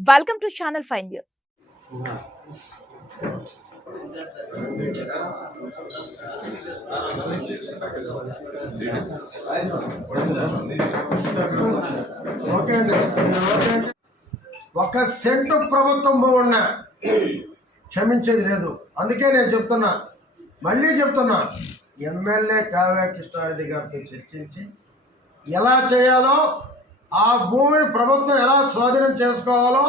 Welcome to channel five news okay అండి ఒక cent ప్రభుత్వం భూమి క్షమించేది లేదు. అందుకే నేను చెప్తున్నా మళ్ళీ చెప్తున్నా ఎమ్మెల్యే కావ్య కృష్ణారెడ్డి గారితో చర్చించి ఎలా చేయాలో ఆ భూమిని ప్రభుత్వం ఎలా స్వాధీనం చేసుకోవాలో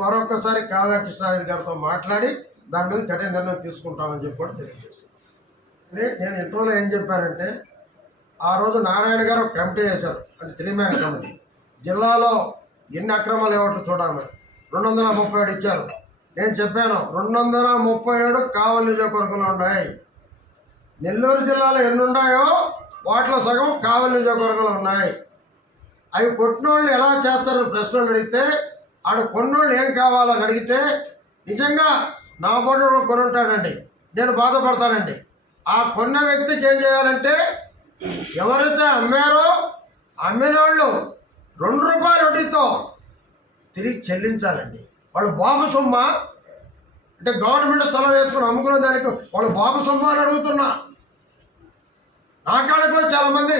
మరొకసారి కావ్య కృష్ణారెడ్డి గారితో మాట్లాడి దాని మీద కఠిన నిర్ణయం తీసుకుంటామని చెప్పి కూడా తెలియజేస్తాను నేను ఇంట్రోలో ఏం చెప్పానంటే ఆ రోజు నారాయణ గారు ఒక కమిటీ వేశారు అంటే త్రీ మ్యాన్ కమిటీ. జిల్లాలో ఎన్ని అక్రమాలు ఏమిటో చూడాలి రెండు వందల ముప్పై ఏడు ఇచ్చారు. నేను చెప్పాను రెండు వందల ముప్పై ఏడు కావలి నియోజకవర్గంలో ఉన్నాయి. నెల్లూరు జిల్లాలో ఎన్ని ఉన్నాయో వాటిలో సగం కావలి నియోజకవర్గంలో ఉన్నాయి. అవి కొట్టినోళ్ళు ఎలా చేస్తారని ప్రశ్నలు అడిగితే ఆడు కొన్నోళ్ళు ఏం కావాలని అడిగితే నిజంగా నా బోర్డు కొని ఉంటాడండి. నేను బాధపడతానండి. ఆ కొన్న వ్యక్తికి ఏం చేయాలంటే ఎవరైతే అమ్మారో అమ్మిన వాళ్ళు రెండు రూపాయలు వడ్డీతో తిరిగి చెల్లించాలండి. వాళ్ళు బాబు సొమ్మ అంటే గవర్నమెంట్ స్థలం వేసుకుని అమ్ముకునే దానికి వాళ్ళు బాబు సొమ్మ అని అడుగుతున్నా. నా కాడ కూడా చాలామంది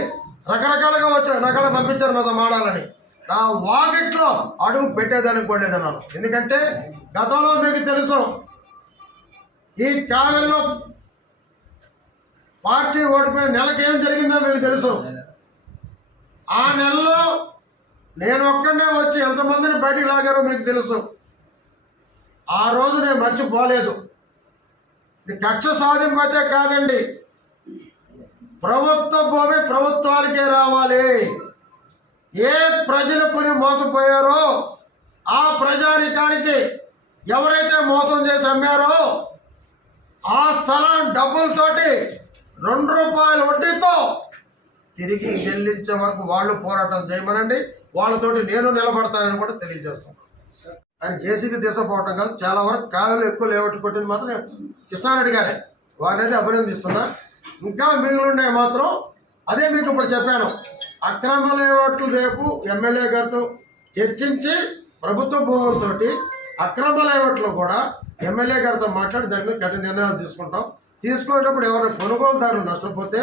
రకరకాలుగా వచ్చారు నా పంపించారు నాతో మాడాలని నా వాకిట్లో అడుగు పెట్టేదానికి కూడా ఎందుకంటే గతంలో మీకు తెలుసు ఈ కాలంలో పార్టీ ఓడిపోయిన నెలకి ఏం జరిగిందో మీకు తెలుసు. ఆ నెలలో నేను ఒక్కనే వచ్చి ఎంతమందిని బయటికి లాగారో మీకు తెలుసు. ఆ రోజు నేను మర్చిపోలేదు. ఇది కక్ష సాధింపు అయితే కాదండి. ప్రభుత్వ భూమి ప్రభుత్వానికే రావాలి. ఏ ప్రజలు కొని మోసపోయారో ఆ ప్రజానికానికి ఎవరైతే మోసం చేసి అమ్మారో ఆ స్థలం డబ్బులతోటి రెండు రూపాయల వడ్డీతో తిరిగి చెల్లించే వరకు వాళ్ళు పోరాటం చేయమనండి. వాళ్ళతోటి నేను నిలబడతానని కూడా తెలియజేస్తున్నాను ఆయన జేసీబీ తీసపోవటం కాదు. చాలా వరకు కాయలు ఎక్కువ లేవట్టు కొట్టింది మాత్రం కృష్ణారెడ్డి గారే. వారినైతే అభినందిస్తున్నా. ఇంకా మిగిలిండే మాత్రం అదే మీకు ఇప్పుడు చెప్పాను. అక్రమ లేఅవుట్లు రేపు ఎమ్మెల్యే గారితో చర్చించి ప్రభుత్వ భూములతోటి అక్రమ లేఅవుట్లు కూడా ఎమ్మెల్యే గారితో మాట్లాడి దాని మీద నిర్ణయాలు తీసుకుంటాం. తీసుకునేటప్పుడు ఎవరైనా కొనుగోలుదారులు నష్టపోతే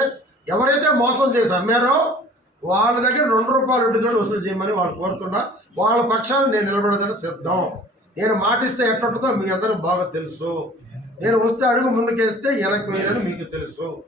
ఎవరైతే మోసం చేసి అమ్మారో వాళ్ళ దగ్గర రెండు రూపాయలు రెండు వడ్డీతో వసూలు చేయమని వాళ్ళు కోరుతున్నా. వాళ్ళ పక్షాన్ని నేను నిలబడదని సిద్ధం. నేను మాటిస్తే ఎట్టుంటుందో మీ అందరూ బాగా తెలుసు. నేను వస్తే అడుగు ముందుకేస్తే వెనక్కి వేయనని మీకు తెలుసు.